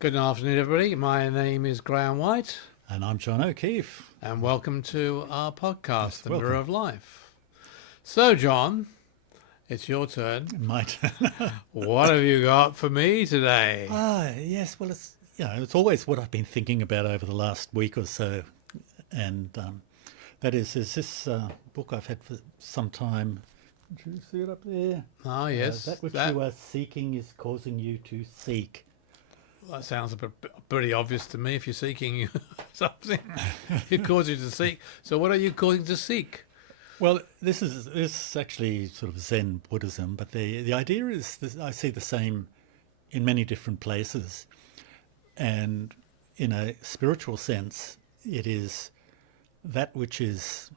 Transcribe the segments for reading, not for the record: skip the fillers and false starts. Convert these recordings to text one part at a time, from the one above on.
Good afternoon, everybody. My name is Graham White, And I'm John O'Keefe. and welcome to our podcast, Yes, The Mirror welcome. of Life. So, John, it's your turn. My turn. What have you got for me today? Yes. Well, it's always what I've been thinking about over the last week or so, and that is this book I've had for some time. Do you see it up there? Ah, yes, That which that, you are seeking is causing you to seek. that sounds pretty obvious to me. If you're seeking something, it causes you to seek. So, what are you causing to seek? Well, this is actually sort of Zen Buddhism, but the idea is this, I see the same in many different places, and in a spiritual sense, it is that which is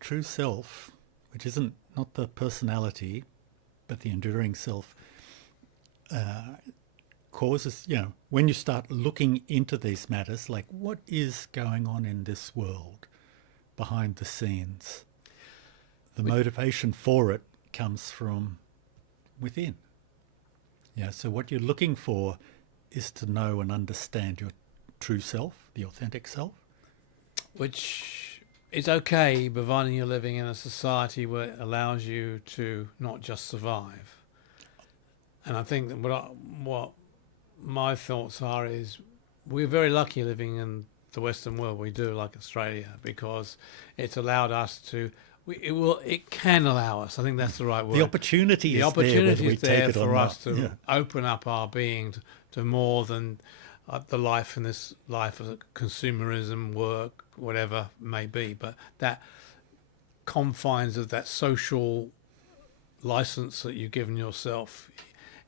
true self, which isn't not the personality, but the enduring self, causes, when you start looking into these matters, like what is going on in this world behind the scenes, the motivation for it comes from within. Yeah, so what you're looking for is to know and understand your true self, the authentic self. Which is okay, providing you're living in a society where it allows you to not just survive. And I think that what my thoughts are is we're very lucky living in the Western world. We do, like Australia, because it's allowed us to. It can allow us. I think that's the right word. The opportunity The is there, whether opportunity we is take there it or for us not. to Yeah. open up our being to more than the life in this life of consumerism, work, whatever it may be. But that confines of that social license that you've given yourself,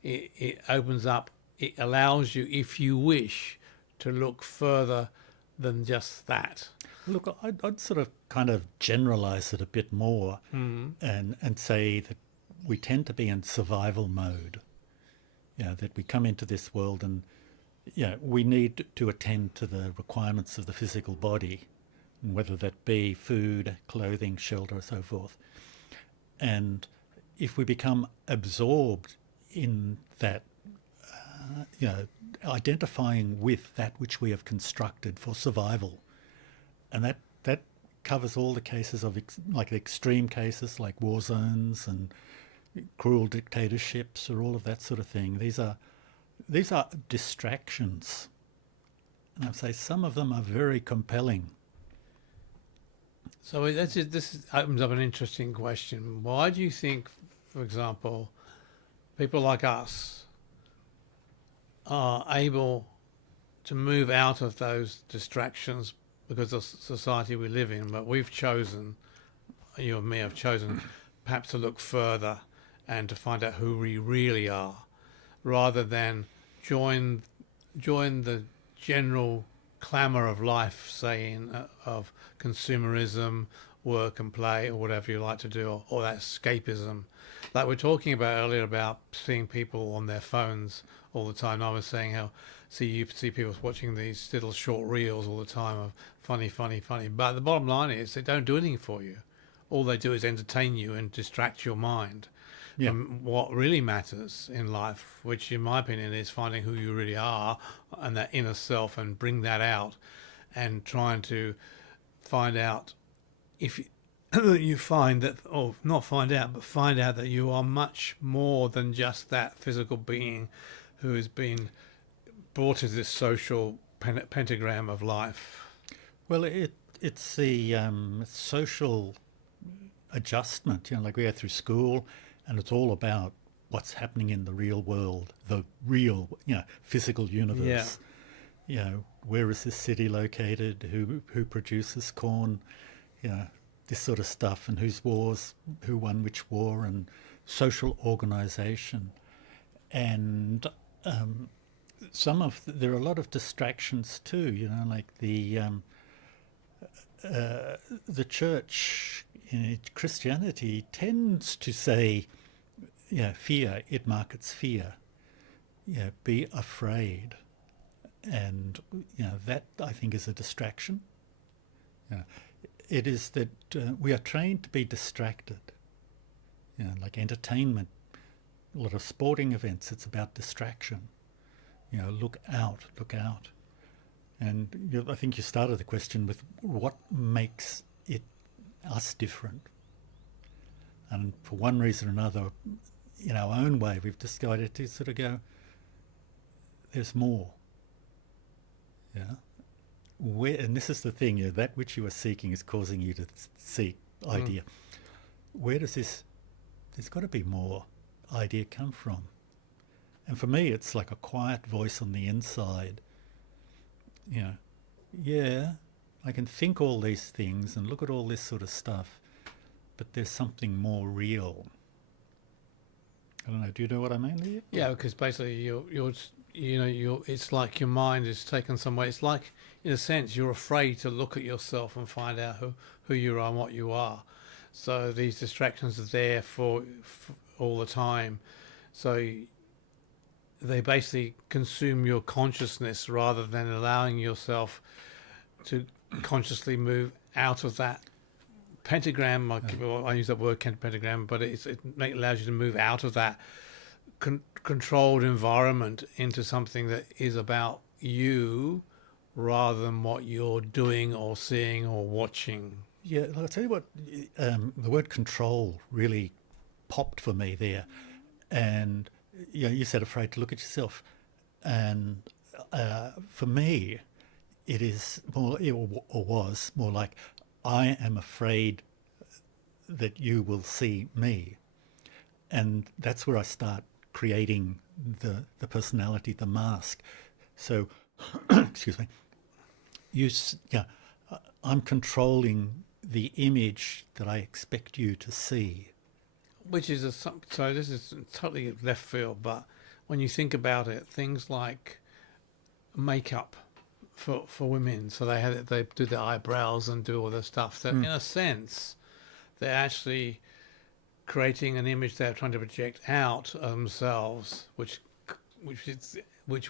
it opens up. It allows you, if you wish, to look further than just that. Look, I'd sort of kind of generalize it a bit more and say that we tend to be in survival mode. That we come into this world and we need to attend to the requirements of the physical body, whether that be food, clothing, shelter, so forth. And if we become absorbed in that, identifying with that which we have constructed for survival, and that covers all the cases of like the extreme cases like war zones and cruel dictatorships or all of that sort of thing. These are distractions, and I'd say some of them are very compelling. So this opens up an interesting question. Why do you think, for example, people like us are able to move out of those distractions because of society we live in, but we've chosen, you and me have chosen, perhaps to look further and to find out who we really are, rather than join the general clamour of life, saying of consumerism, work and play, or whatever you like to do, or that escapism, like we're talking about earlier about seeing people on their phones all the time. I was saying how you see people watching these little short reels all the time of funny. But the bottom line is they don't do anything for you. All they do is entertain you and distract your mind from what really matters in life, which in my opinion is finding who you really are and that inner self, and bring that out and trying to find out if you find that, or not find out, but find out that you are much more than just that physical being who has been brought into this social pentagram of life. Well, it's the social adjustment, like we go through school, and it's all about what's happening in the real world, the real, physical universe. Where is this city located? Who produces corn? This sort of stuff, and who won which war, and social organisation, and there are a lot of distractions too. Like the church, Christianity tends to say, fear, it markets fear. Be afraid. And, that I think is a distraction. It is that we are trained to be distracted. Like entertainment, a lot of sporting events, it's about distraction. You know, look out, look out. And I think you started the question with what makes it us different. And for one reason or another, in our own way, we've decided to sort of go, there's more. Yeah. And this is the thing, that which you are seeking is causing you to seek idea. Where does there's got to be more idea come from? And for me, it's like a quiet voice on the inside. You know, yeah, I can think all these things and look at all this sort of stuff, but there's something more real. I don't know. Do you know what I mean? Yeah, because basically it's like your mind is taken somewhere. It's like, in a sense, you're afraid to look at yourself and find out who you are and what you are. So these distractions are there for all the time. So they basically consume your consciousness rather than allowing yourself to consciously move out of that pentagram. I use that word pentagram, but it allows you to move out of that controlled environment into something that is about you rather than what you're doing or seeing or watching. Yeah, I'll tell you what, the word control really popped for me there. And you said afraid to look at yourself. And for me, it is more, or was more like, I am afraid that you will see me. And that's where I start creating the personality, the mask. So, excuse me, I'm controlling the image that I expect you to see. Which is so this is totally left field, but when you think about it, things like makeup for women, so they do their eyebrows and do all the stuff. That in a sense, they're actually creating an image they're trying to project out of themselves, which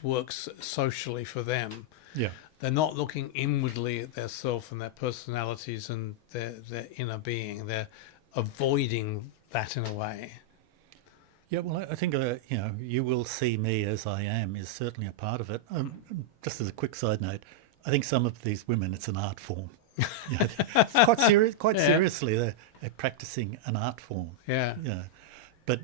works socially for them. Yeah. They're not looking inwardly at their self and their personalities and their inner being. They're avoiding that in a way. Yeah, well, I think, you will see me as I am is certainly a part of it. Just as a quick side note, I think some of these women, it's an art form. It's quite seriously, they're practicing an art form. Yeah. Yeah. But,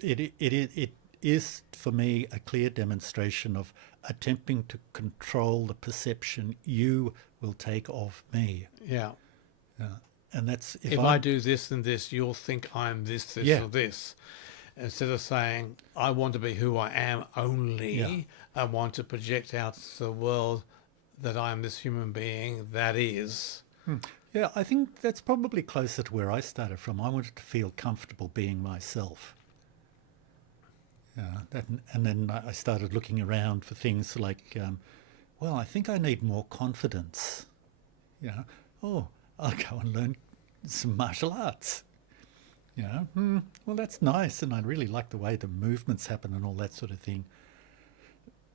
it is, for me, a clear demonstration of attempting to control the perception you will take of me. Yeah. Yeah. And that's if I do this and this, you'll think I'm this Yeah. or this. Instead of saying, I want to be who I am only, I want to project out to the world that I'm this human being that is. Yeah, I think that's probably closer to where I started from. I wanted to feel comfortable being myself. Yeah, and then I started looking around for things like, I think I need more confidence. I'll go and learn some martial arts. Well, that's nice, and I really like the way the movements happen and all that sort of thing.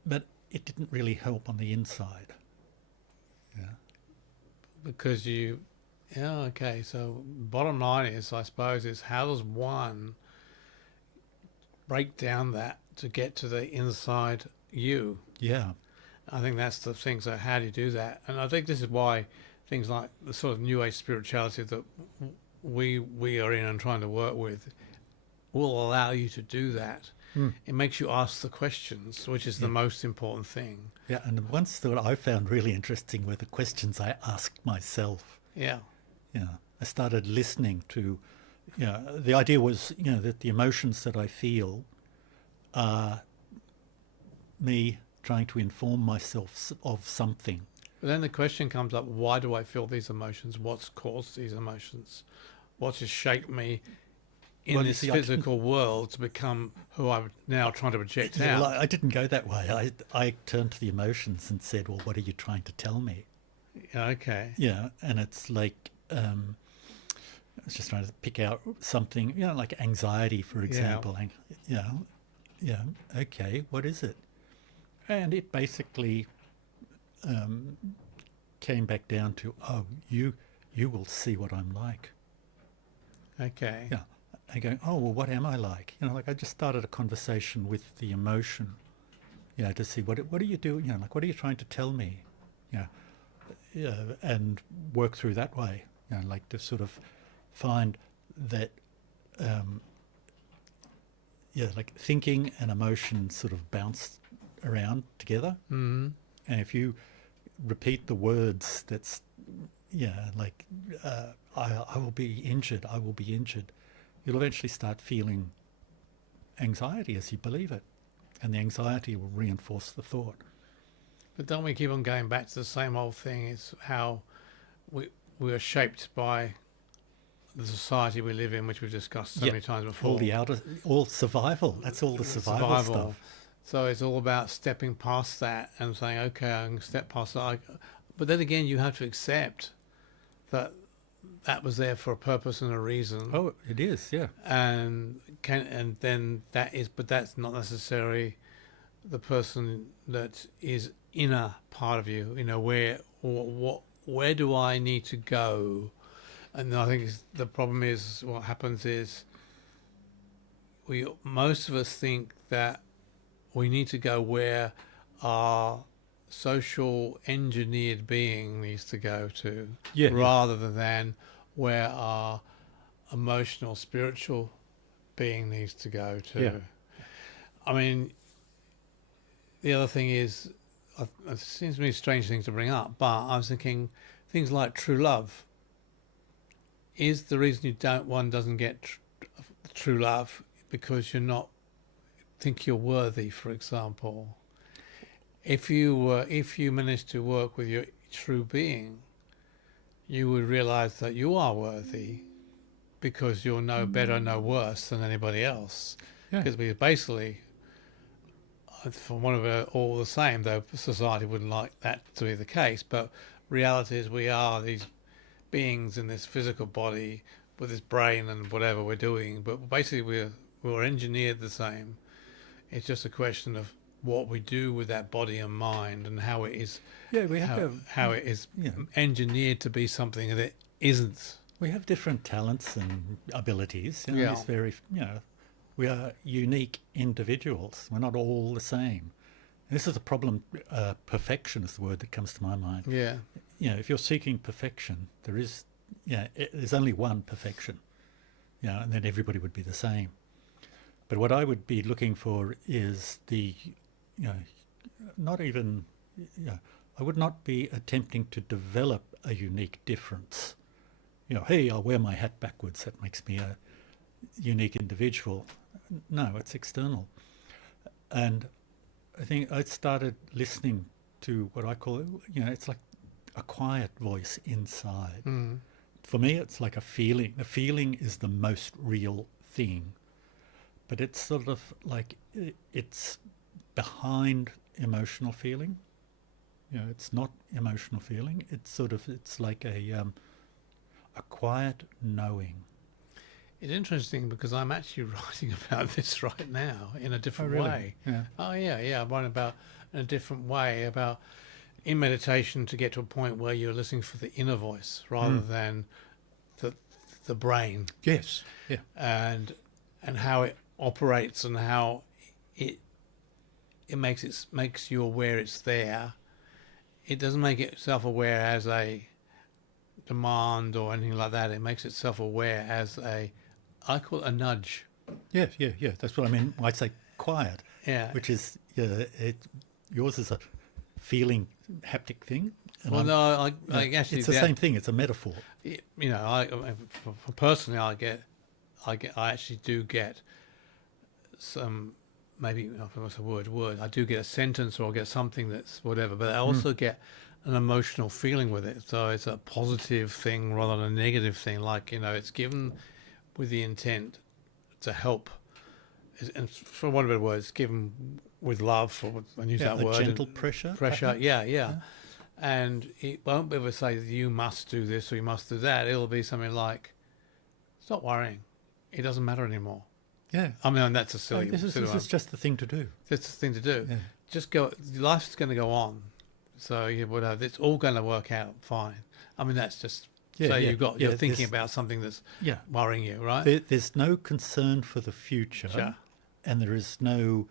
But it didn't really help on the inside. Yeah. Because so bottom line is, I suppose, is how does one break down that to get to the inside you? Yeah. I think that's the thing. So how do you do that? And I think this is why things like the sort of new age spirituality that we are in and trying to work with will allow you to do that. It makes you ask the questions, which is the most important thing. Yeah, and once that I found really interesting were the questions I asked myself. Yeah. Yeah, I started listening to, the idea was, that the emotions that I feel are me trying to inform myself of something. But then the question comes up, why do I feel these emotions? What's caused these emotions? What has shaped me in this physical world to become who I'm now trying to project out? Well, I didn't go that way. I turned to the emotions and said, well, what are you trying to tell me? Okay. Yeah, and it's like, I was just trying to pick out something, like anxiety, for example. Okay, what is it? And it basically came back down to, you will see what I'm like. Okay. Yeah. I go, what am I like? I just started a conversation with the emotion. you know, to see what are you doing, you know, like what are you trying to tell me, you know, yeah, and work through that way, you know, like to sort of find that, yeah, like thinking and emotion sort of bounce around together, Mm-hmm. and if you repeat the words, that's yeah, like I will be injured, I will be injured, you'll eventually start feeling anxiety as you believe it, and the anxiety will reinforce the thought. But don't we keep on going back to the same old thing? It's how we are shaped by the society we live in, which we've discussed so Yep. many times before. All survival. That's all the survival stuff. So it's all about stepping past that and saying, okay, I can step past that. But then again, you have to accept that that was there for a purpose and a reason. Oh, it is, yeah. And then that is, but that's not necessarily the person that is inner part of you. You know, where do I need to go? And I think the problem is what happens is most of us think that we need to go where our social engineered being needs to go to, rather than where our emotional spiritual being needs to go to. Yeah. I mean, the other thing is, it seems to me a strange thing to bring up, but I was thinking things like true love. Is the reason one doesn't get true love because you're not think you're worthy, for example? If you manage to work with your true being, you would realize that you are worthy because you're no better, no worse than anybody else. Because we basically, for one of it, all the same, though society wouldn't like that to be the case, but reality is we are these beings in this physical body with this brain and whatever we're doing, but basically we're engineered the same. It's just a question of what we do with that body and mind, and how it is. Yeah, we have how it is engineered to be something that it isn't. We have different talents and abilities. You know, Yeah. It's very, you know, we are unique individuals. We're not all the same. And this is a problem. Perfection is the word that comes to my mind. Yeah. You know, if you're seeking perfection, there's only one perfection. You know, and then everybody would be the same. But what I would be looking for is not even, I would not be attempting to develop a unique difference. You know, hey, I'll wear my hat backwards. That makes me a unique individual. No, it's external. And I think I started listening to what I call, it's like a quiet voice inside. Mm. For me, it's like a feeling. The feeling is the most real thing. But it's sort of like it's behind emotional feeling. You know, it's not emotional feeling. It's like a quiet knowing. It's interesting because I'm actually writing about this right now in a different really? way. Yeah. Oh yeah. I'm writing about in a different way about in meditation to get to a point where you're listening for the inner voice rather than the brain. Yes. Yeah. And how it operates and how it makes you aware it's there. It doesn't make itself aware as a demand or anything like that. It makes itself aware as I call it a nudge. Yeah. That's what I mean. I'd say quiet. Yeah. Which is yours is a feeling haptic thing. Well, no, I actually it's the same thing. It's a metaphor. You know, for personally, I actually do get some, maybe what's the word? I do get a sentence or I get something that's whatever, but I also get an emotional feeling with it. So it's a positive thing rather than a negative thing. Like, it's given with the intent to help, and for one of the words, given with love. I use that word. Gentle pressure. Pressure. Yeah. And it won't ever say that you must do this or you must do that. It'll be something like, stop worrying. It doesn't matter anymore. Yeah. I mean, that's a silly. This is just the thing to do. That's the thing to do. Yeah. Just go. Life's going to go on, so whatever. It's all going to work out fine. I mean, that's just. You're thinking about something that's worrying you, right? There's no concern for the future, Sure. and there is no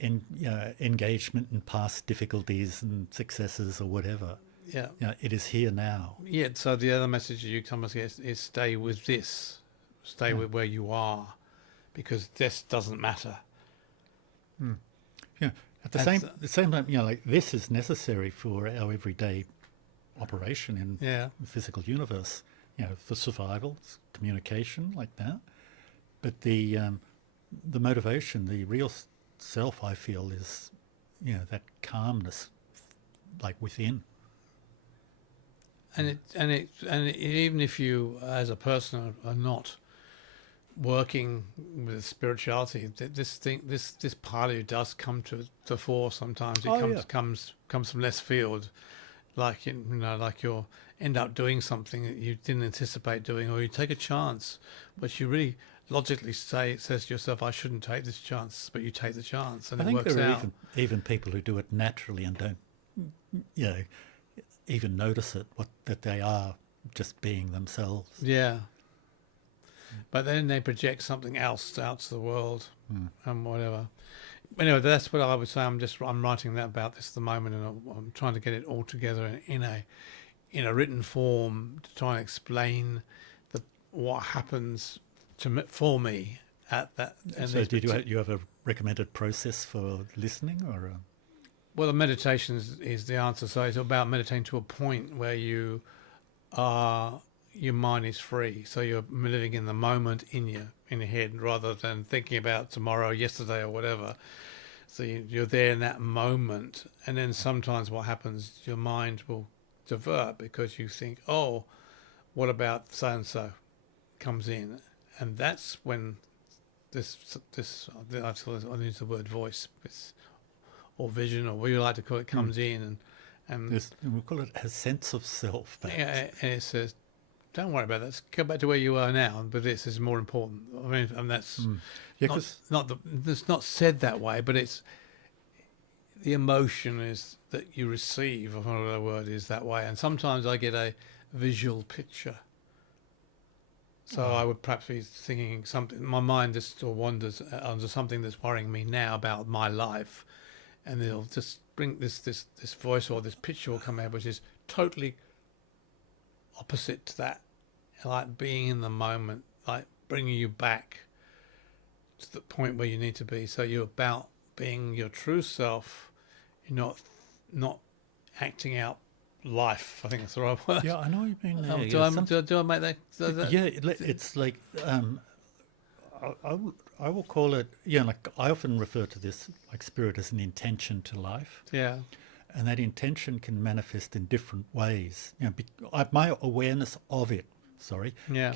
engagement in past difficulties and successes or whatever. Yeah. It is here now. Yeah. So the other message you come as is stay with this, stay Yeah. with where you are, because this doesn't matter. Yeah. At the same time, like this is necessary for our everyday operation in the physical universe. For survival, communication, like that. But the motivation, the real self, I feel, is that calmness, like within. And even if you, as a person, are not working with spirituality, this part of you does come to the fore sometimes. It comes from left field, like like you'll end up doing something that you didn't anticipate doing, or you take a chance, but you really logically says to yourself, I shouldn't take this chance, but you take the chance, and I it think works there are out. even people who do it naturally and don't, even notice it, that they are just being themselves. Yeah. But then they project something else out to the world and whatever. Anyway, that's what I would say. I'm writing that about this at the moment, and I'm trying to get it all together in a written form to try and explain what happens for me at that. And So did you have a recommended process for listening, or? Well, the meditation is the answer. So it's about meditating to a point where your mind is free. So you're living in the moment in your head, rather than thinking about tomorrow, yesterday, or whatever. So you're there in that moment, and then sometimes what happens, your mind will divert because you think, oh, what about so and so comes in, and that's when this I use the word voice, or vision, or what you like to call it, comes in, and we call it a sense of self. and it says, don't worry about that. Let's go back to where you are now, but this is more important. I mean, and that's it's not said that way, but it's the emotion is that you receive, of another word, is that way. And sometimes I get a visual picture. So I would perhaps be thinking something. My mind just still wanders onto something that's worrying me now about my life, and it'll just bring this voice or this picture will come out, which is totally opposite to that, like being in the moment, like bringing you back to the point where you need to be. So you're about being your true self. You're not acting out life. I think that's the right word. Yeah, I know what you mean. Do I make that? It's like I will call it. Like I often refer to this like spirit as an intention to life. Yeah. And that intention can manifest in different ways. My awareness of it. Sorry. Yeah.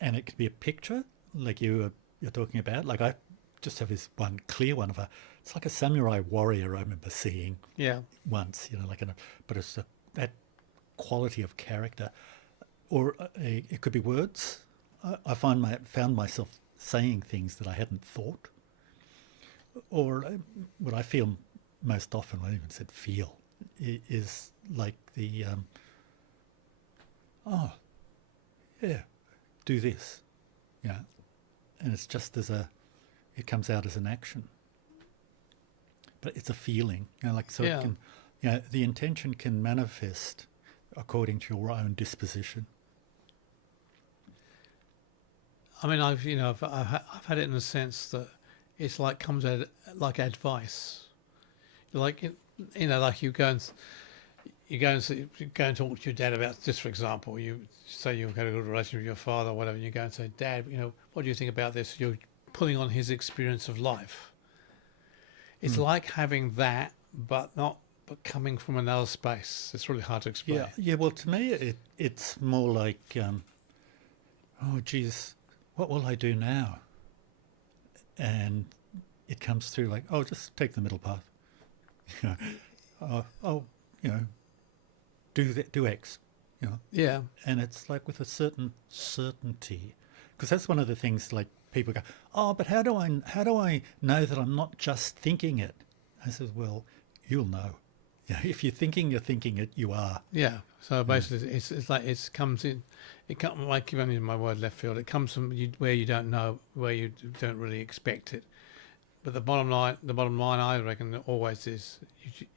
And it could be a picture, like you're talking about. Like I just have this one clear one of it's like a samurai warrior I remember seeing. Yeah. Once, but it's that quality of character, or it could be words. I found myself saying things that I hadn't thought, or what I feel most often, I even said feel, is like the do this, and it's just it comes out as an action. But it's a feeling, it can, the intention can manifest according to your own disposition. I mean, I've had it in the sense that it's like comes out like advice, like like you go and talk to your dad about, just for example, you say you've got a good relationship with your father or whatever, and you go and say, Dad, what do you think about this? You're pulling on his experience of life. It's like having that, but coming from another space. It's really hard to explain. Yeah. Well, to me, it's more like, oh, geez, what will I do now? And it comes through like, oh, just take the middle path. Do that, do X. Yeah. And it's like with a certain certainty, because that's one of the things like. People go, oh, but how do I know that I'm not just thinking it? I said, well, you'll know. If you're thinking it, you are. Yeah. So basically, it's like it comes in. It comes like, even in my word left field. It comes from where you don't know, where you don't really expect it. But the bottom line, I reckon, always is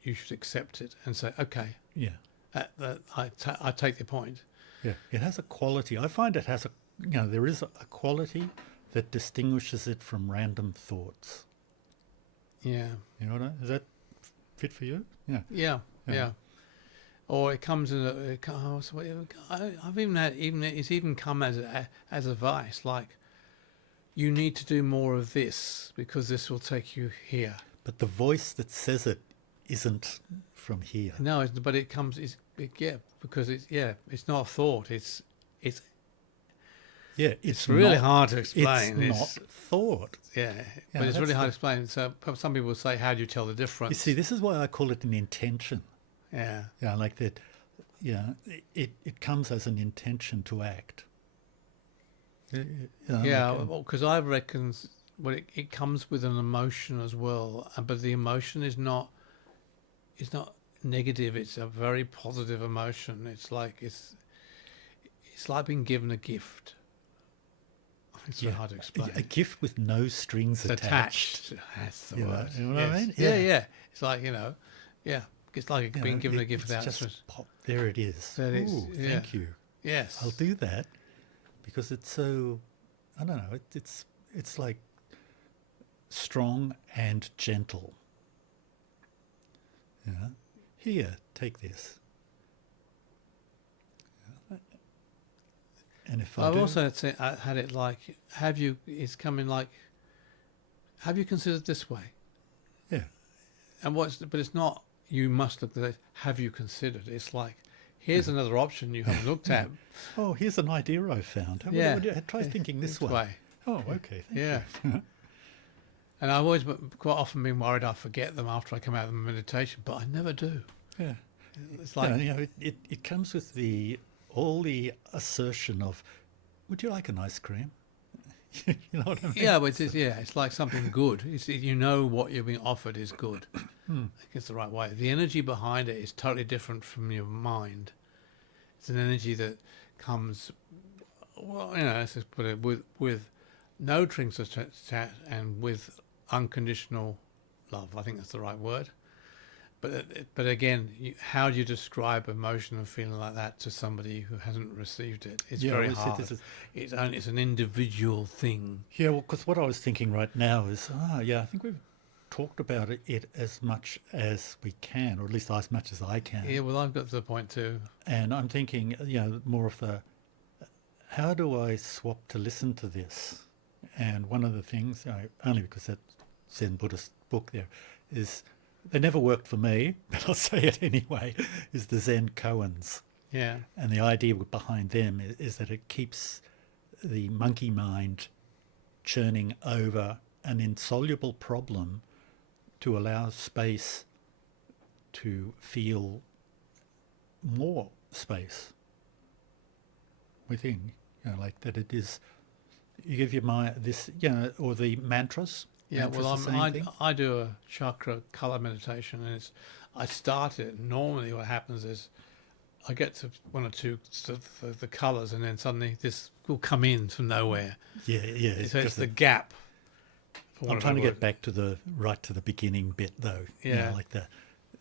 you should accept it and say, okay, Yeah. I take the point. Yeah. It has a quality. I find it has there is a quality that distinguishes it from random thoughts. Yeah. You know what does that fit for you? Yeah. Yeah. Yeah. Yeah. Or it comes in I've it's even come as advice, like, you need to do more of this because this will take you here. But the voice that says it isn't from here. No, but it comes. Because it's not a thought. It's really hard to explain. It's not thought. Yeah, but it's really hard to explain. So some people say, how do you tell the difference? You see, this is why I call it an intention. Yeah. Yeah, like that. Yeah, it comes as an intention to act. Because I reckon it comes with an emotion as well, but the emotion is not negative. It's a very positive emotion. It's like being given a gift. It's really hard to explain. A gift with no strings attached. That's the word. You know what I mean? Yeah. It's like, it's like being given a gift without just pop. There it is. Ooh, thank you. Yes. I'll do that because it's so, I don't know, it's like strong and gentle. Here, take this. And if I've also had it like, have you considered this way? Yeah. But it's not, you must look at it, have you considered? It's like, here's another option you haven't looked at. Oh, here's an idea I found. Try thinking this way. Oh, okay. Thank you. And I've always quite often been worried I forget them after I come out of the meditation, but I never do. Yeah. It's like, it comes with all the assertion of, would you like an ice cream? You know what I mean? Yeah, but it's like something good. What you're being offered is good. I think it's the right way. The energy behind it is totally different from your mind. It's an energy that comes, let's just put it with no strings attached and with unconditional love. I think that's the right word. But again, how do you describe emotion and feeling like that to somebody who hasn't received it? It's very hard. It's an individual thing. Yeah, well, because what I was thinking right now is, I think we've talked about it as much as we can, or at least as much as I can. Yeah, well, I've got to the point too. And I'm thinking, more of how do I swap to listen to this? And one of the things, only because that Zen Buddhist book there, is, they never worked for me, but I'll say it anyway, is the Zen koans. Yeah. And the idea behind them is that it keeps the monkey mind churning over an insoluble problem to allow space to feel more space within. Like that it is, you give your mind this, or the mantras. Yeah, well, I do a chakra color meditation, and I start it. Normally, what happens is I get to one or two the colors, and then suddenly this will come in from nowhere. Yeah. So it's the gap. I'm trying to get back to the beginning bit, though. Yeah, like that.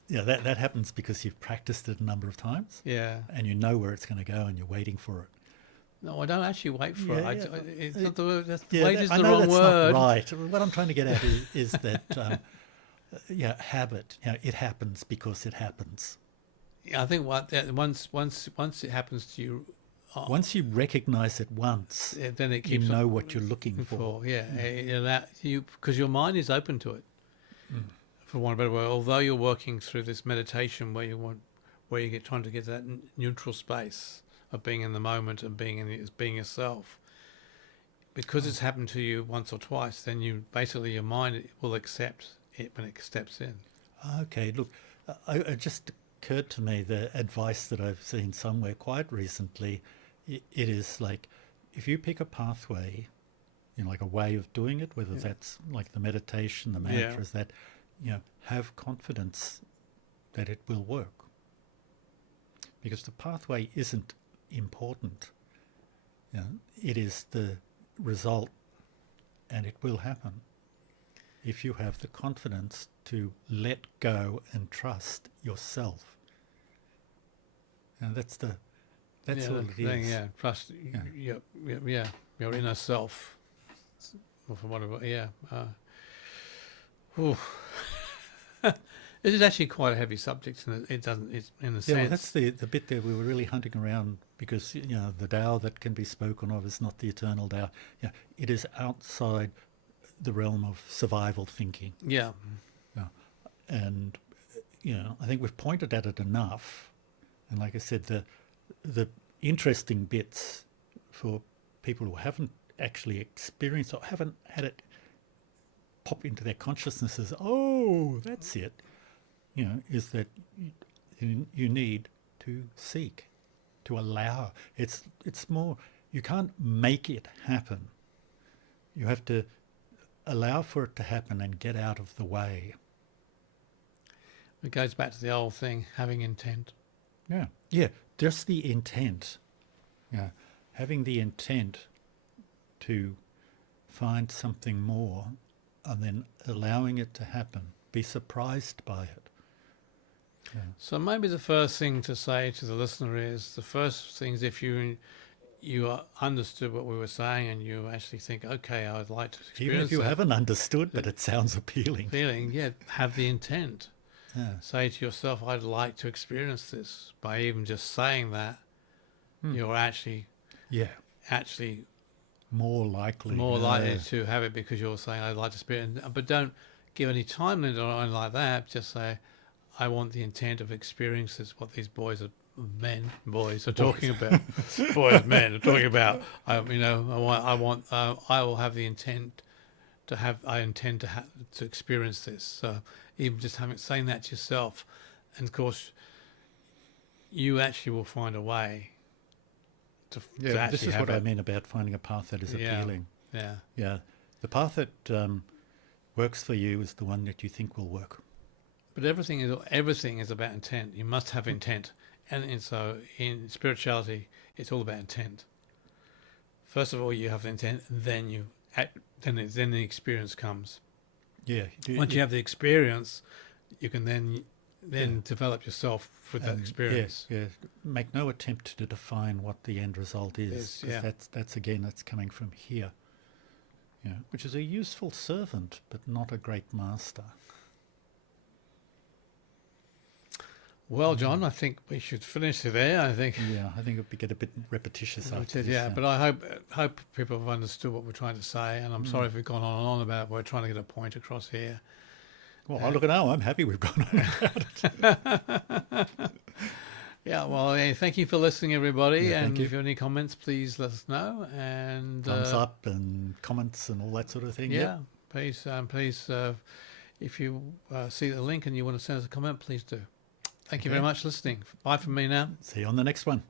Yeah, that happens because you've practiced it a number of times. Yeah, and you know where it's going to go, and you're waiting for it. No, I don't actually wait for it. It's not the word. Wait is the wrong word. Not right. What I'm trying to get at is that, habit. It happens because it happens. Yeah, I think once it happens to you, once you recognise it once, then it keeps. You know what you're looking for. Yeah, because your mind is open to it. For one better word, although you're working through this meditation where you're trying to get that neutral space of being in the moment and being yourself, because it's happened to you once or twice, then your mind will accept it when it steps in. Okay, look, it just occurred to me the advice that I've seen somewhere quite recently. It is like, if you pick a pathway, like a way of doing it, whether that's like the meditation, the mantras, that have confidence that it will work, because the pathway isn't important. It is the result, and it will happen. if you have the confidence to let go and trust yourself. And that's all it thing, is. yeah, trust. Your inner self. Or for whatever, yeah. Ooh. This is actually quite a heavy subject, and it doesn't. It's in a Yeah, sense. well, that's the bit there we were really hunting around, because the Tao that can be spoken of is not the eternal Tao. Yeah, it is outside the realm of survival thinking. Yeah. Yeah. And I think we've pointed at it enough. And like I said, the interesting bits for people who haven't actually experienced or haven't had it pop into their consciousness as, oh, that's it, is that you need to seek, to allow. It's more, you can't make it happen. You have to allow for it to happen and get out of the way. It goes back to the old thing, having intent. Yeah, just the intent. Yeah, having the intent to find something more and then allowing it to happen. Be surprised by it. Yeah. So maybe the first thing to say to the listener is, the first thing is, if you understood what we were saying and you actually think, okay, I'd like to experience Even if you that haven't understood, but it sounds appealing. feeling, have the intent. Yeah. Say to yourself, I'd like to experience this. By even just saying that, you're actually more likely to have it, because you're saying, I'd like to experience it. But don't give any time limit or anything like that. Just say, I want the intent of experiences, what these boys are talking about. Boys, men are talking about. I will have the intent to have. I intend to experience this. So even just saying that to yourself, and of course, you actually will find a way to actually this is have what it. I mean about finding a path that is appealing. Yeah. The path that works for you is the one that you think will work. But everything is about intent. You must have intent, and so in spirituality, it's all about intent. First of all, you have the intent, then you act, then the experience comes. Yeah. Once you have the experience, you can then develop yourself with that experience. Yeah. Make no attempt to define what the end result is, because that's coming from here. Yeah, which is a useful servant, but not a great master. Well, John, I think we should finish it there. I think It get a bit repetitious after this. Yeah, but I hope people have understood what we're trying to say, and I'm sorry if we've gone on and on about it. We're trying to get a point across here. Well, look at now. I'm happy we've gone on about it. Yeah, well, thank you for listening, everybody. Yeah, and you. if you have any comments, please let us know. And Thumbs up and comments and all that sort of thing. Yeah, please, if you see the link and you want to send us a comment, please do. Thank you very much for listening. Bye from me now. See you on the next one.